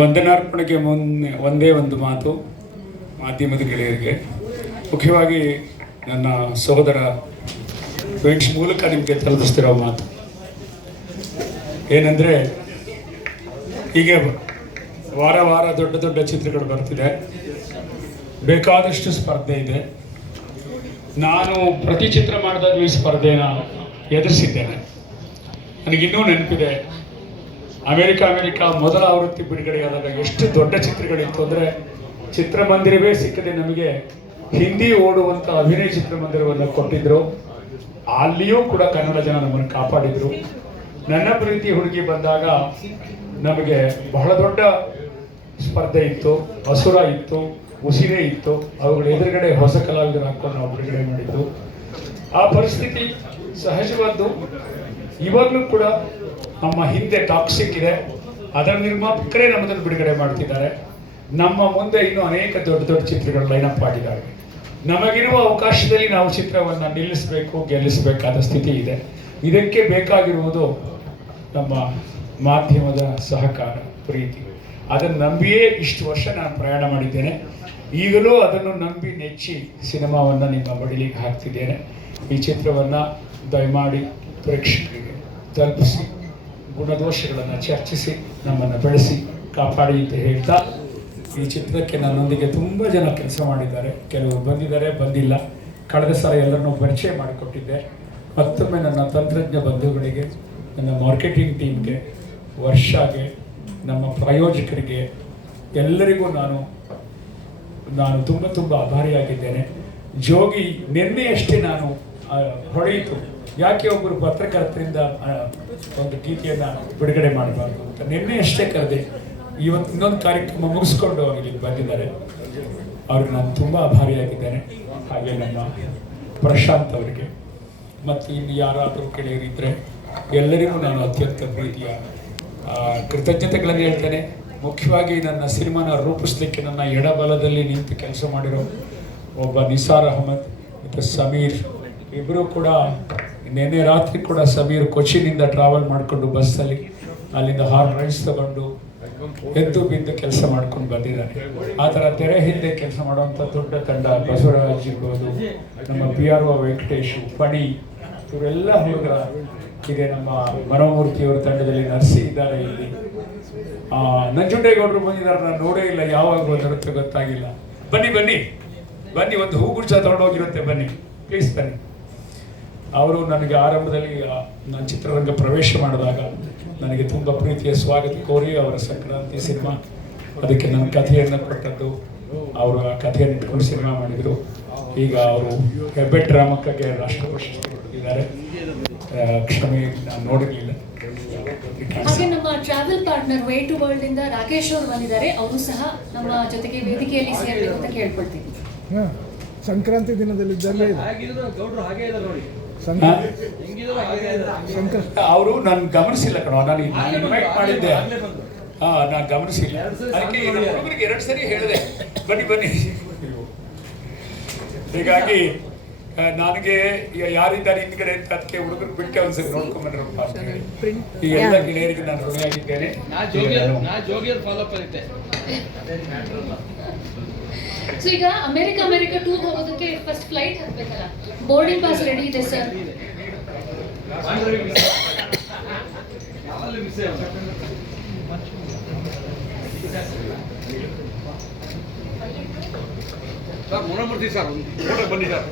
ವಂದನಾರ್ಪಣೆಗೆ ಒಂದೇ ಒಂದು ಮಾತು ಮಾಧ್ಯಮದ ಗೆಳೆಯರಿಗೆ, ಮುಖ್ಯವಾಗಿ ನನ್ನ ಸಹೋದರ ವೆಂಕಟೇಶ್ ಮೂಲಕ ನಿಮಗೆ ತಲುಪಿಸ್ತಿರೋ ಮಾತು ಏನಂದರೆ, ಹೀಗೆ ವಾರ ವಾರ ದೊಡ್ಡ ದೊಡ್ಡ ಚಿತ್ರಗಳು ಬರ್ತಿದೆ, ಬೇಕಾದಷ್ಟು ಸ್ಪರ್ಧೆ ಇದೆ. ನಾನು ಪ್ರತಿ ಚಿತ್ರ ಮಾಡಿದಾಗ ಈ ಸ್ಪರ್ಧೆನ ಎದುರಿಸಿದ್ದೇನೆ. ನನಗಿನ್ನೂ ನೆನಪಿದೆ, ಅಮೆರಿಕ ಮೊದಲ ಆವೃತ್ತಿ ಬಿಡುಗಡೆಯಾದಾಗ ಎಷ್ಟು ದೊಡ್ಡ ಚಿತ್ರಗಳಿತ್ತು ಅಂದರೆ, ಚಿತ್ರಮಂದಿರವೇ ಸಿಕ್ಕದೆ ನಮಗೆ ಹಿಂದಿ ಓಡುವಂಥ ಅಭಿನಯ ಚಿತ್ರಮಂದಿರವನ್ನು ಕೊಟ್ಟಿದ್ದರು. ಅಲ್ಲಿಯೂ ಕೂಡ ಕನ್ನಡ ಜನ ನಮ್ಮನ್ನು ಕಾಪಾಡಿದರು. ನನ್ನ ಪ್ರೀತಿ ಹುಡುಗಿ ಬಂದಾಗ ನಮಗೆ ಬಹಳ ದೊಡ್ಡ ಸ್ಪರ್ಧೆ ಇತ್ತು, ಹಸುರ ಇತ್ತು, ಉಸಿರೇ ಇತ್ತು. ಅವುಗಳ ಎದುರುಗಡೆ ಹೊಸ ಕಲಾವಿದರು ಹಾಕೊಂಡು ನಾವು ಬಿಡುಗಡೆ ಮಾಡಿದ್ದು. ಆ ಪರಿಸ್ಥಿತಿ ಸಹಜವಾದ್ದು. ಇವಾಗಲೂ ಕೂಡ ನಮ್ಮ ಹಿಂದೆ ಟಾಕ್ಸಿಕ್ ಇದೆ, ಅದರ ನಿರ್ಮಾಪಕರೇ ನಮ್ಮದನ್ನು ಬಿಡುಗಡೆ ಮಾಡ್ತಿದ್ದಾರೆ. ನಮ್ಮ ಮುಂದೆ ಇನ್ನೂ ಅನೇಕ ದೊಡ್ಡ ದೊಡ್ಡ ಚಿತ್ರಗಳು ಲೈನಪ್ ಆಗಿದ್ದಾರೆ. ನಮಗಿರುವ ಅವಕಾಶದಲ್ಲಿ ನಾವು ಚಿತ್ರವನ್ನು ನಿಲ್ಲಿಸಬೇಕು, ಗೆಲ್ಲಿಸಬೇಕಾದ ಸ್ಥಿತಿ ಇದೆ. ಇದಕ್ಕೆ ಬೇಕಾಗಿರುವುದು ನಮ್ಮ ಮಾಧ್ಯಮದ ಸಹಕಾರ, ಪ್ರೀತಿ. ಅದನ್ನು ನಂಬಿಯೇ ಇಷ್ಟು ವರ್ಷ ನಾನು ಪ್ರಯಾಣ ಮಾಡಿದ್ದೇನೆ. ಈಗಲೂ ಅದನ್ನು ನಂಬಿ ನೆಚ್ಚಿ ಸಿನಿಮಾವನ್ನು ನಿಮ್ಮ ಮಡಿಲಿಗೆ ಹಾಕ್ತಿದ್ದೇನೆ. ಈ ಚಿತ್ರವನ್ನು ದಯಮಾಡಿ ಪ್ರೇಕ್ಷಕರಿಗೆ ತಲುಪಿಸಿ, ಗುಣದೋಷಗಳನ್ನು ಚರ್ಚಿಸಿ, ನಮ್ಮನ್ನು ಬೆಳೆಸಿ ಕಾಪಾಡಿ ಅಂತ ಹೇಳ್ತಾ, ಈ ಚಿತ್ರಕ್ಕೆ ನನ್ನೊಂದಿಗೆ ತುಂಬ ಜನ ಕೆಲಸ ಮಾಡಿದ್ದಾರೆ. ಕೆಲವರು ಬಂದಿದ್ದಾರೆ, ಬಂದಿಲ್ಲ. ಕಳೆದ ಸಲ ಎಲ್ಲರನ್ನೂ ಪರಿಚಯ ಮಾಡಿಕೊಟ್ಟಿದ್ದೆ. ಮತ್ತೊಮ್ಮೆ ನನ್ನ ತಂತ್ರಜ್ಞ ಬಂಧುಗಳಿಗೆ, ನನ್ನ ಮಾರ್ಕೆಟಿಂಗ್ ಟೀಮ್ಗೆ, ವರ್ಷಾಗೆ, ನಮ್ಮ ಪ್ರಾಯೋಜಕರಿಗೆ ಎಲ್ಲರಿಗೂ ನಾನು ತುಂಬ ತುಂಬ ಆಭಾರಿಯಾಗಿದ್ದೇನೆ. ಜೋಗಿ ನಿನ್ನೆಯಷ್ಟೇ ನಾನು ಹೊಳೆಯಿತು, ಯಾಕೆ ಒಬ್ಬರು ಪತ್ರಕರ್ತರಿಂದ ಒಂದು ಗೀತೆಯನ್ನು ಬಿಡುಗಡೆ ಮಾಡಬಾರ್ದು ಅಂತ ನಿನ್ನೆಯಷ್ಟೇ ಕರೆದೆ. ಇವತ್ತು ಇನ್ನೊಂದು ಕಾರ್ಯಕ್ರಮ ಮುಗಿಸ್ಕೊಂಡು ಇಲ್ಲಿಗೆ ಬಂದಿದ್ದಾರೆ. ಅವ್ರಿಗೆ ನಾನು ತುಂಬ ಆಭಾರಿಯಾಗಿದ್ದೇನೆ. ಹಾಗೆ ನಮ್ಮ ಪ್ರಶಾಂತ್ ಅವರಿಗೆ ಮತ್ತು ಇನ್ನು ಯಾರಾದರೂ ಗೆಳೆಯರಿದ್ದರೆ ಎಲ್ಲರಿಗೂ ನಾನು ಅತ್ಯಂತ ಪ್ರೀತಿಯ ಕೃತಜ್ಞತೆಗಳನ್ನು ಹೇಳ್ತೇನೆ. ಮುಖ್ಯವಾಗಿ ನನ್ನ ಸಿನಿಮಾನ ರೂಪಿಸ್ಲಿಕ್ಕೆ ನನ್ನ ಎಡಬಲದಲ್ಲಿ ನಿಂತು ಕೆಲಸ ಮಾಡಿರೋ ಒಬ್ಬ ನಿಸಾರ್ ಅಹಮದ್ ಮತ್ತು ಸಮೀರ್, ಇಬ್ಬರು ಕೂಡ ನಿನ್ನೆ ರಾತ್ರಿ ಕೂಡ ಸಮೀರ್ ಕೊಚ್ಚಿನಿಂದ ಟ್ರಾವೆಲ್ ಮಾಡಿಕೊಂಡು ಬಸ್ಸಲ್ಲಿ ಅಲ್ಲಿಂದ ಹಾರ್ನ್ ರೈಡ್ಸ್ ತಗೊಂಡು ಎದ್ದು ಬಿದ್ದು ಕೆಲಸ ಮಾಡ್ಕೊಂಡು ಬಂದಿದ್ದಾರೆ. ಆ ಥರ ತೆರೆ ಹಿಂದೆ ಕೆಲಸ ಮಾಡುವಂಥ ದೊಡ್ಡ ತಂಡ ಬಸವರಾಜ್ ಇರ್ಬೋದು, ನಮ್ಮ PRO ವೆಂಕಟೇಶ್, ಫಣಿ, ಇವರೆಲ್ಲ ಹುಡುಗರ ಇದೆ. ನಮ್ಮ ಮನೋಮೂರ್ತಿಯವರ ತಂಡದಲ್ಲಿ ನರ್ಸಿ ಇದ್ದಾರೆ. ಇಲ್ಲಿ ನಂಜುಂಡೇಗೌಡರು ಬಂದಿದ್ದಾರೆ, ನಾನು ನೋಡೇ ಇಲ್ಲ, ಯಾವಾಗ ಬಂದಿರುತ್ತೆ ಗೊತ್ತಾಗಿಲ್ಲ. ಬನ್ನಿ ಬನ್ನಿ ಬನ್ನಿ, ಒಂದು ಹೂಗುಚ್ಛ ತೊಗೊಂಡೋಗಿರುತ್ತೆ, ಬನ್ನಿ ಪ್ಲೀಸ್ ಬನ್ನಿ. ಅವರು ನನಗೆ ಆರಂಭದಲ್ಲಿ ನಾನು ಚಿತ್ರರಂಗ ಪ್ರವೇಶ ಮಾಡಿದಾಗ ನನಗೆ ತುಂಬ ಪ್ರೀತಿಯ ಸ್ವಾಗತ ಕೋರಿ ಅವರ ಸಂಕ್ರಾಂತಿ ಸಿನಿಮಾ, ಅದಕ್ಕೆ ನನ್ನ ಕಥೆಯನ್ನು ಕೊಟ್ಟದ್ದು, ಅವರು ಆ ಕಥೆಯನ್ನು ಇಟ್ಕೊಂಡು ಸಿನಿಮಾ ಮಾಡಿದರು. ಈಗ ಅವರು ಹೆಬ್ಬೆಟ್ ರಾಮಕ್ಕಗೆ ರಾಷ್ಟ್ರ ಪ್ರಶಸ್ತಿ ಕೊಟ್ಟಿದ್ದಾರೆ. ಕ್ಷಮೆ, ನಾನು ನೋಡಿರಲಿಲ್ಲ. ಹಾಗೆ ನಮ್ಮ travel partner way to world ಇಂದ ರಾಕೇಶ್ ಅವರು ಬಂದಿದ್ದಾರೆ. ಅವರು ಸಹ ನಮ್ಮ ಜೊತೆಗೆ ವೇದಿಕೆಯಲ್ಲಿ ಸೇರಬೇಕು ಅಂತ ಕೇಳ್ಕೊಳ್ತೀನಿ. ಸಂಕ್ರಾಂತಿ ದಿನದಲ್ಲಿ ಅವರು ನಾನು ಗಮನಿಸಿಲ್ಲ ಕಣೋ, ನಾನು ಇನ್ವೈಟ್ ಮಾಡಿದ್ದೆ, ನಾನು ಗಮನಿಸಿಲ್ಲ. ಅದಕ್ಕೆ ಹುಡುಗರಿಗೆ 2 ಸರಿ ಹೇಳಿದೆ ಬನ್ನಿ ಬನ್ನಿ. ಹೀಗಾಗಿ ನನಗೆ ಯಾರಿದ್ದಾರೆ ಹಿಂದ್ಗಡೆ ಅಂತ ಅದಕ್ಕೆ ಹುಡುಗರು ಬಿಟ್ಟೆ ಒಂದ್ಸರಿ ನೋಡ್ಕೊಂಡ್ಬಂದ್ರಪ್ಪ ಅಂತ ಹೇಳಿ ಈ ಎಲ್ಲ ಗೆಳೆಯರಿಗೆ ನಾನು ಋಣಿಯಾಗಿದ್ದೇನೆ. ಸೊ ಈಗ ಅಮೆರಿಕ ಟೂರ್ ಹೋಗೋದಕ್ಕೆ ಫಸ್ಟ್ ಫ್ಲೈಟ್ ಹತ್ತಬೇಕಲ್ಲ, ಬೋರ್ಡಿಂಗ್ ಪಾಸ್ ರೆಡಿ ಇದೆ ಸರ್. ಸರ್, ಬನ್ನಿ ಸರ್.